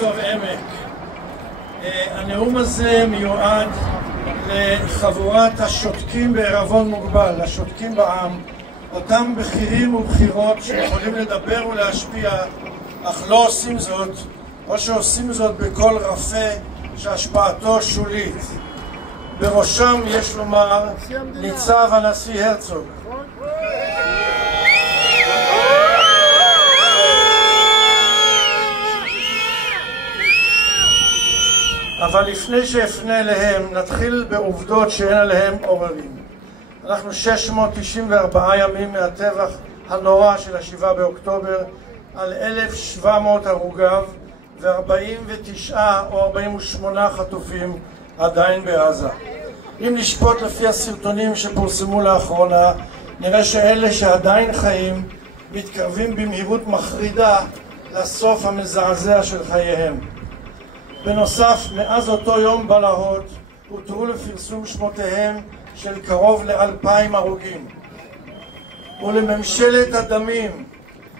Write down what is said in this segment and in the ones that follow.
טוב עמק. הנאום הזה מיועד לחבורת השותקים בערבון מוגבל, השותקים בעם, אותם בכירים ובכירות שיכולים לדבר ולהשפיע, אך לא עושים זאת, או שעושים זאת בקול רפה שהשפעתו שולית. בראשם יש לומר ניצב הנשיא הרצוג. אבל לפני שאפנה אליהם, נתחיל בעובדות שאין עליהם עוררין. אנחנו 694 ימים מהטבח הנורא של ה-7 באוקטובר, על 1,700 הרוגיו ו-49 או 48 חטופים עדיין בעזה. אם נשפוט לפי הסרטונים שפורסמו לאחרונה, נראה שאלה שעדיין חיים מתקרבים במהירות מחרידה לסוף המזעזע של חייהם. בנוסף, מאז אותו יום בלהות הותרו לפרסום שמותיהם של קרוב ל2,000 הרוגים. ולממשלת הדמים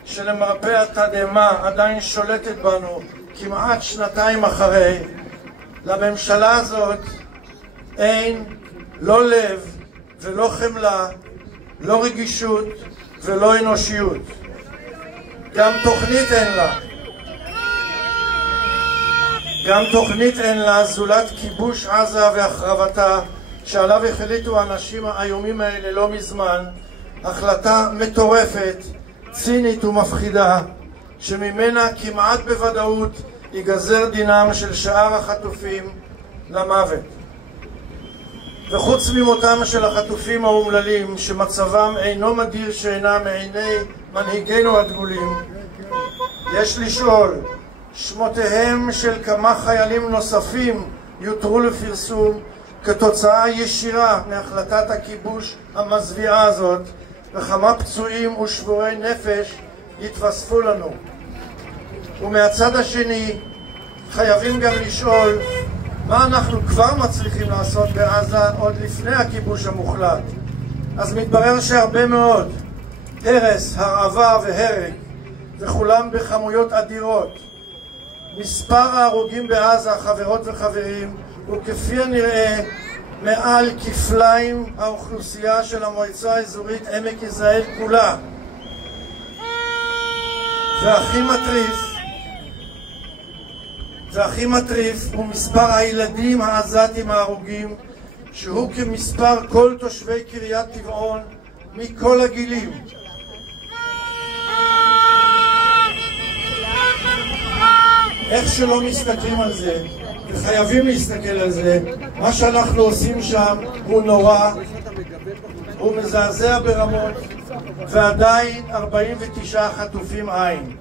שלמרפא התדהמה עדיין שולטת בנו כמעט שנתיים אחרי, לממשלה הזאת אין לא לב ולא חמלה, לא רגישות ולא אנושיות. גם תוכנית אין לה זולת כיבוש עזה והחרבתה, שעליו החליטו האנשים האיומים האלה לא מזמן, החלטה מטורפת, צינית ומפחידה, שממנה כמעט בוודאות ייגזר דינם של שאר החטופים למוות. וחוץ ממותם של החטופים האומללים, שמצבם אינו מדיר שינה מעיני מנהיגינו הדגולים, יש לשאול, שמותיהם של כמה חיילים נוספים יותרו לפרסום כתוצאה ישירה מהחלטת הכיבוש המזוויעה הזאת, וכמה פצועים ושבורי נפש יתווספו לנו. ומהצד השני חייבים גם לשאול מה אנחנו כבר מצליחים לעשות בעזה עוד לפני הכיבוש המוחלט. אז מתברר שהרבה מאוד, הרס, הרעבה והרג, וכולם בכמויות אדירות. מספר ההרוגים בעזה, חברות וחברים, הוא כפי הנראה מעל כפליים האוכלוסייה של המועצה האזורית עמק יזרעאל כולה. והכי מטריף הוא מספר הילדים העזתים ההרוגים, שהוא כמספר כל תושבי קריית טבעון מכל הגילים. איך שלא מסתכלים על זה, וחייבים להסתכל על זה, מה שאנחנו עושים שם הוא נורא, הוא מזעזע ברמות, ועדיין 49 חטופים אין.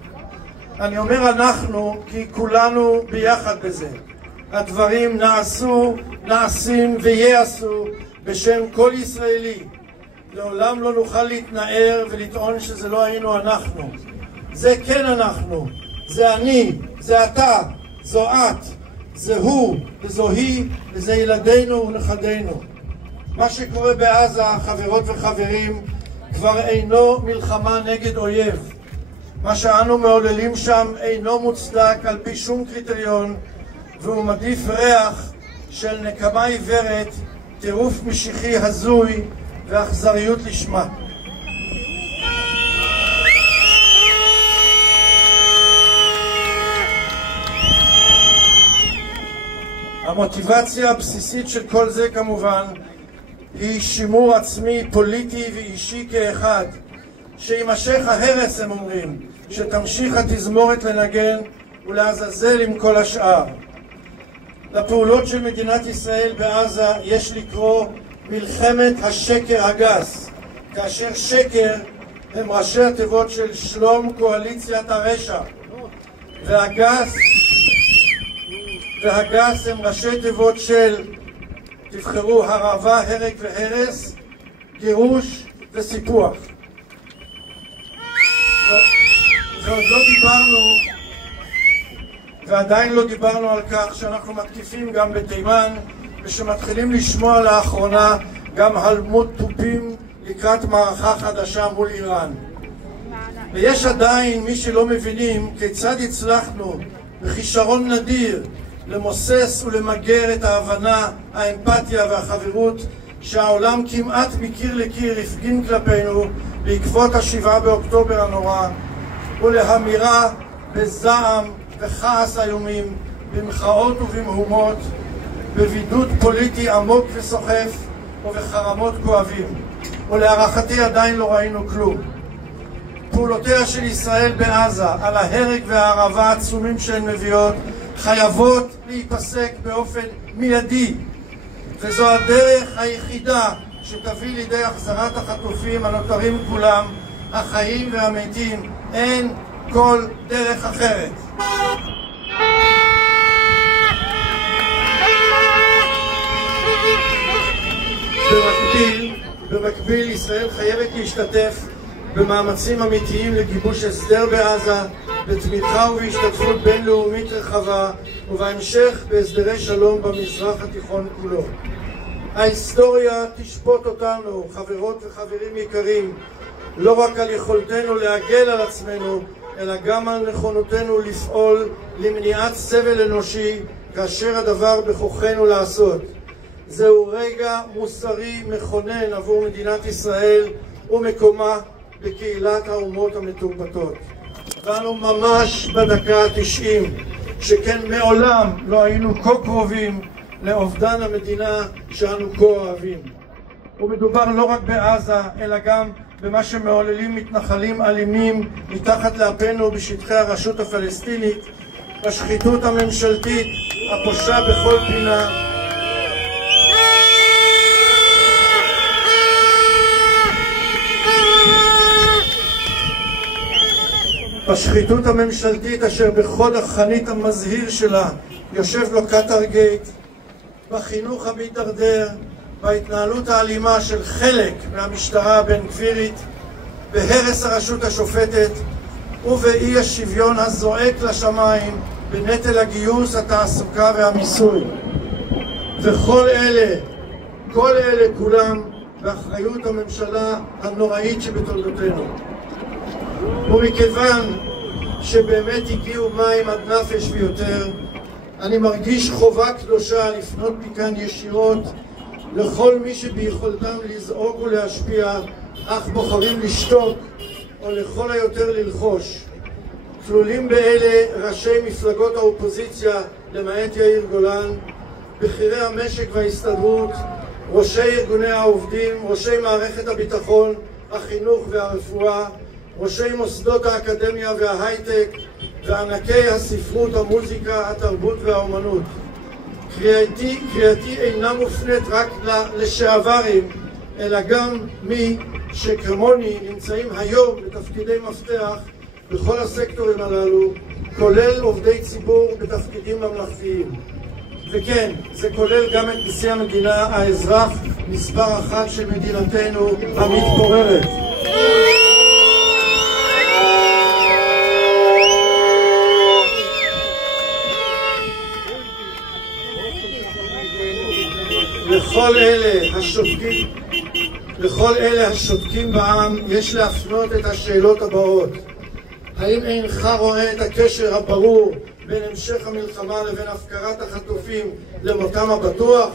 אני אומר אנחנו כי כולנו ביחד בזה. הדברים נעשו, נעשים ויעשו בשם כל ישראלי. לעולם לא נוכל להתנער ולטעון שזה לא היינו אנחנו. זה כן אנחנו, זה אני, זה אתה, זו את, זה הוא וזו היא, וזה ילדינו ונכדינו. מה שקורה בעזה, חברות וחברים, כבר אינו מלחמה נגד אויב. מה שאנו מעוללים שם אינו מוצדק על פי שום קריטריון, והוא מדיף ריח של נקמה עיוורת, טירוף משיחי הזוי ואכזריות לשמה. המוטיבציה הבסיסית של כל זה כמובן היא שימור עצמי פוליטי ואישי כאחד, שימשך ההרס, הם אומרים, שתמשיך התזמורת לנגן ולעזאזל עם כל השאר. לפעולות של מדינת ישראל בעזה יש לקרוא מלחמת השקר הגס, כאשר שקר הם ראשי התיבות של שלום קואליציית הרשע, והגס הם ראשי תיבות של, תבחרו, הרעבה, הרג והרס, גירוש וסיפוח. ועדיין לא דיברנו על כך שאנחנו מתקיפים גם בתימן, ושמתחילים לשמוע לאחרונה גם הלמות תופים לקראת מערכה חדשה מול איראן. ויש עדיין מי שלא מבינים כיצד הצלחנו בכישרון נדיר למוסס ולמגר את ההבנה, האמפתיה והחברות שהעולם כמעט מקיר לקיר הפגין כלפינו בעקבות ה7 באוקטובר הנורא, ולהמירה בזעם וכעס איומים, במחאות ובמהומות, בבידוד פוליטי עמוק וסוחף ובחרמות כואבים. ולהערכתי עדיין לא ראינו כלום. פעולותיה של ישראל בעזה, על ההרג והערבה העצומים שהן מביאות, חייבות להיפסק באופן מיידי, וזו הדרך היחידה שתביא לידי החזרת החטופים הנותרים כולם, החיים והמתים. אין כל דרך אחרת. במקביל ישראל חייבת להשתתף במאמצים אמיתיים לגיבוש הסדר בעזה, בתמיכה ובהשתתפות בינלאומית רחבה, ובהמשך בהסדרי שלום במזרח התיכון כולו. ההיסטוריה תשפוט אותנו, חברות וחברים יקרים, לא רק על יכולתנו להגן על עצמנו, אלא גם על נכונותנו לפעול למניעת סבל אנושי כאשר הדבר בכוחנו לעשות. זהו רגע מוסרי מכונן עבור מדינת ישראל ומקומה בקהילת האומות המתורבתות. ואנו ממש בדקה ה-90, שכן מעולם לא היינו כה קרובים לאובדן המדינה שאנו כה אוהבים. ומדובר לא רק בעזה, אלא גם במה שמעוללים מתנחלים אלימים מתחת לאפנו בשטחי הרשות הפלסטינית, בשחיתות הממשלתית הפושה בכל פינה, בשחיתות הממשלתית אשר בחוד החנית המזהיר שלה יושב לו קטר גייט, בחינוך המתדרדר, בהתנהלות האלימה של חלק מהמשטרה הבן גבירית, בהרס הרשות השופטת ובאי השוויון הזועק לשמיים בנטל הגיוס, התעסוקה והמיסוי. וכל אלה כולם באחריות הממשלה הנוראית שבתולדותינו. ומכיוון שבאמת הגיעו מים עד נפש ויותר, אני מרגיש חובה קדושה לפנות מכאן ישירות לכל מי שביכולתם לזעוק ולהשפיע, אך בוחרים לשתוק או לכל היותר ללחוש. כלולים באלה ראשי מפלגות האופוזיציה, למעט יאיר גולן, בכירי המשק וההסתדרות, ראשי ארגוני העובדים, ראשי מערכת הביטחון, החינוך והרפואה, ראשי מוסדות האקדמיה וההייטק, וענקי הספרות, המוזיקה, התרבות והאומנות. קריאתי אינה מופנית רק לשעברים, אלא גם מי שכמוני נמצאים היום בתפקידי מפתח בכל הסקטורים הללו, כולל עובדי ציבור בתפקידים ממלכתיים. וכן, זה כולל גם את נשיא המדינה, האזרח מספר 1 של מדינתנו המתפוררת. לכל אלה השותקים בעם יש להפנות את השאלות הבאות. האם אינך רואה את הקשר הברור בין המשך המלחמה לבין הפקרת החטופים למותם הבטוח?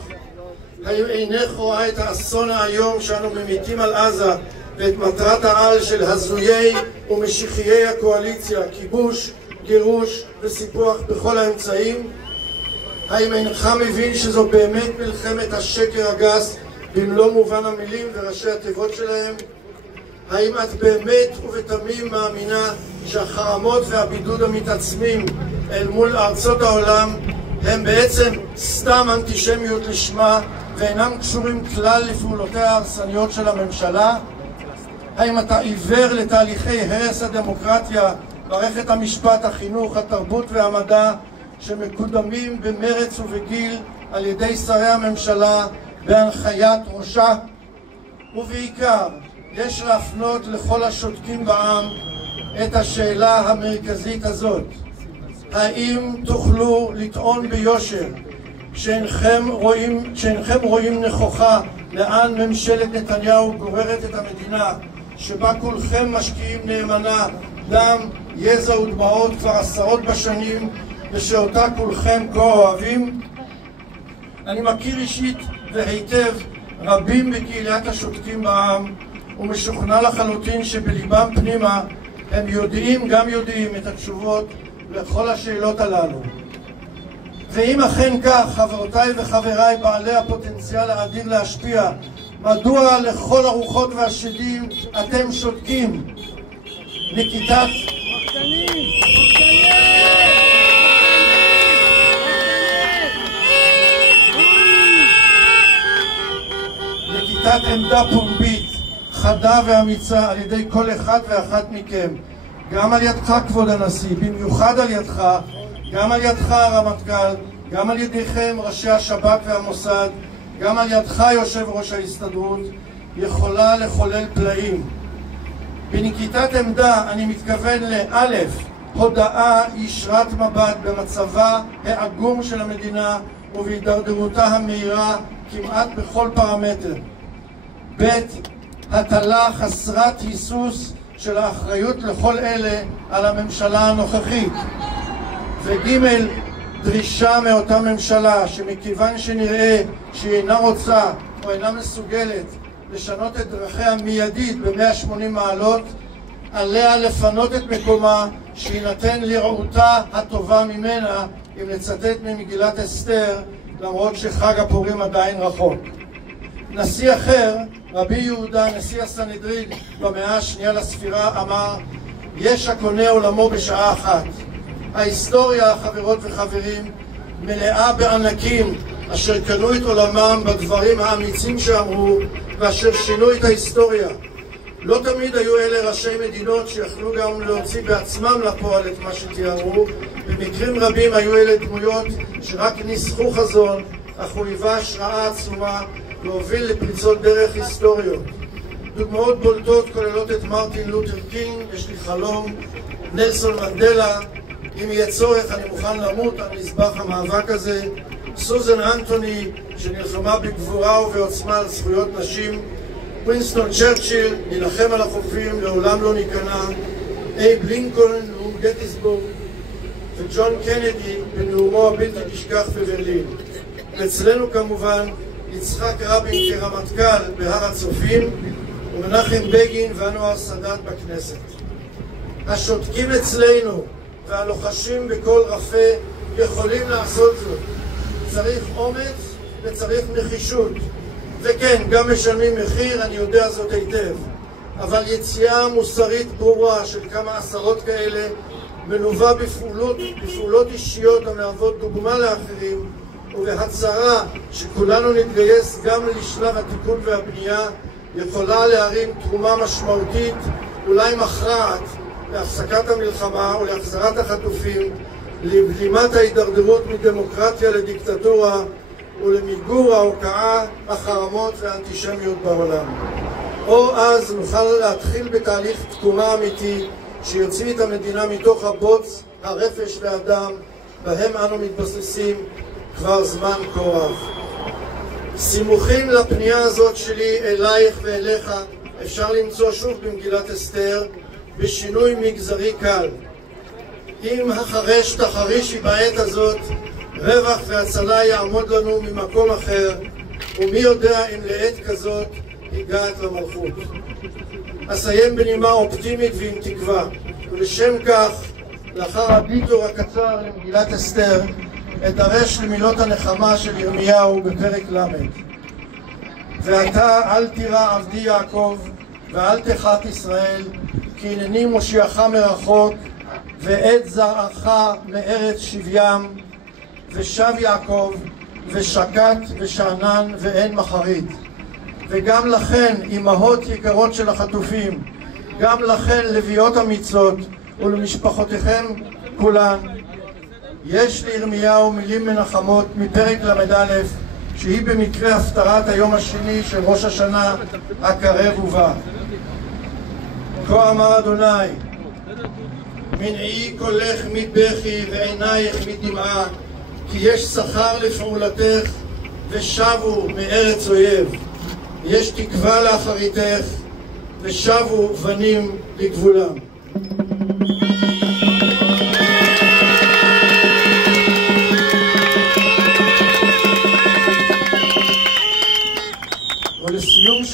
האם אינך רואה את האסון האיום שאנו ממיטים על עזה ואת מטרת העל של הזויי ומשיחיי הקואליציה, כיבוש, גירוש וסיפוח בכל האמצעים? האם אינך מבין שזו באמת מלחמת השקר הגס במלוא מובן המילים וראשי התיבות שלהם? האם את באמת ובתמים מאמינה שהחרמות והבידוד המתעצמים אל מול ארצות העולם הם בעצם סתם אנטישמיות לשמה ואינם קשורים כלל לפעולותיה ההרסניות של הממשלה? האם אתה עיוור לתהליכי הרס הדמוקרטיה, מערכת המשפט, החינוך, התרבות והמדע שמקודמים במרץ ובגיל על ידי שרי הממשלה בהנחיית ראשה? ובעיקר יש להפנות לכל השותקים בעם את השאלה המרכזית הזאת: האם תוכלו לטעון ביושר שאינכם רואים נכוחה לאן ממשלת נתניהו גוררת את המדינה, שבה כולכם משקיעים נאמנה דם, יזע ודמעות כבר עשרות בשנים, ושאותה כולכם כה אוהבים? אני מכיר אישית והיטב רבים בקהילת השותקים בעם, ומשוכנע לחלוטין שבליבם פנימה הם יודעים את התשובות לכל השאלות הללו. ואם אכן כך, חברותיי וחבריי בעלי הפוטנציאל האדיר להשפיע, מדוע לכל הרוחות והשדים אתם שותקים? נקיטת עמדה פומבית, חדה ואמיצה על ידי כל אחד ואחת מכם, גם על ידך כבוד הנשיא, במיוחד על ידך, גם על ידך הרמטכ"ל, גם על ידיכם ראשי השב"כ והמוסד, גם על ידך יושב ראש ההסתדרות, יכולה לחולל פלאים. בנקיטת עמדה אני מתכוון לאלף, הודעה ישרת מבט במצבה העגום של המדינה ובהידרדרותה המהירה כמעט בכל פרמטר. ב' הטלה חסרת היסוס של האחריות לכל אלה על הממשלה הנוכחית. וג' דרישה מאותה ממשלה שמכיוון שנראה שהיא אינה רוצה או אינה מסוגלת לשנות את דרכיה מיידית ב-180 מעלות, עליה לפנות את מקומה שיינתן לרעותה הטובה ממנה, אם לצטט ממגילת אסתר, למרות שחג הפורים עדיין רחוק. נשיא אחר, רבי יהודה, נשיא הסנהדרין במאה השנייה לספירה, אמר: יש הקונה עולמו בשעה אחת. ההיסטוריה, חברות וחברים, מלאה בענקים אשר קנו את עולמם בדברים האמיצים שאמרו ואשר שינו את ההיסטוריה. לא תמיד היו אלה ראשי מדינות שיכלו גם להוציא בעצמם לפועל את מה שתיארו. במקרים רבים היו אלה דמויות שרק ניסחו חזון, אך הוא היווה השראה עצומה להוביל לפריצות דרך היסטוריות. דוגמאות בולטות כוללות את מרטין לותר קינג, יש לי חלום, נלסון מנדלה, אם יהיה צורך אני מוכן למות על מזבח המאבק הזה, סוזן אנטוני שנלחמה בגבורה ובעוצמה על זכויות נשים, ווינסטון צ'רצ'יל, נילחם על החופים, לעולם לא ניכנע, אייב לינקולן, נאום גטיסבורג, וג'ון קנדי בנאומו הבלתי נשכח בברלין. ואצלנו כמובן יצחק רבין כרמטכ"ל בהר הצופים, ומנחם בגין ואנואר סאדאת בכנסת. השותקים אצלנו והלוחשים בקול רפה יכולים לעשות זאת. צריך אומץ וצריך נחישות. וכן, גם משלמים מחיר, אני יודע זאת היטב. אבל יציאה מוסרית ברורה של כמה עשרות כאלה, מלווה בפעולות אישיות המהוות דוגמה לאחרים, ובהצהרה שכולנו נתגייס גם לשלב התיקון והבנייה, יכולה להרים תרומה משמעותית, אולי מכרעת, להפסקת המלחמה ולהחזרת החטופים, לבלימת ההידרדרות מדמוקרטיה לדיקטטורה ולמיגור ההוקעה, החרמות והאנטישמיות בעולם. או אז נוכל להתחיל בתהליך תקומה אמיתי שיוציא את המדינה מתוך הבוץ, הרפש והדם בהם אנו מתבססים כבר זמן כה רב. סימוכים לפנייה הזאת שלי אלייך ואליך אפשר למצוא שוב במגילת אסתר בשינוי מגזרי קל. אם החרש תחרישי בעת הזאת, רווח והצלה יעמוד לנו ממקום אחר, ומי יודע אם לעת כזאת הגעת למלכות. אסיים בנימה אופטימית ועם תקווה, ולשם כך, לאחר הביטור הקצר למגילת אסתר, אדרש למילות הנחמה של ירמיהו בפרק ל'. ואתה אל תירא עבדי יעקב ואל תחת ישראל, כי הנני מושיעך מרחוק ואת זרעך מארץ שבים, ושב יעקב ושקט ושאנן ואין מחרית. וגם לכן אמהות יקרות של החטופים, גם לכן לביאות אמיצות ולמשפחותיכם כולן, יש לירמיהו מילים מנחמות מפרק ל"א, שהיא במקרה הפטרת היום השני של ראש השנה הקרב ובא. כה אמר אדוני, מנעי קולך מבכי ועינייך מדמעה, כי יש שכר לפעולתך ושבו מארץ אויב. יש תקווה לאחריתך ושבו בנים לגבולם.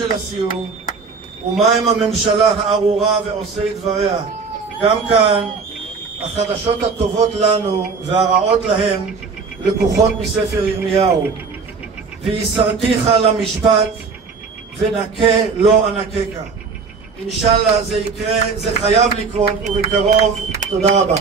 של הסיום, ומהם הממשלה הארורה ועושי דבריה. גם כאן החדשות הטובות לנו והרעות להם לקוחות מספר ירמיהו. ויסרתיך למשפט ונקה לא אנקקה. אינשאללה זה יקרה, זה חייב לקרות ובקרוב. תודה רבה.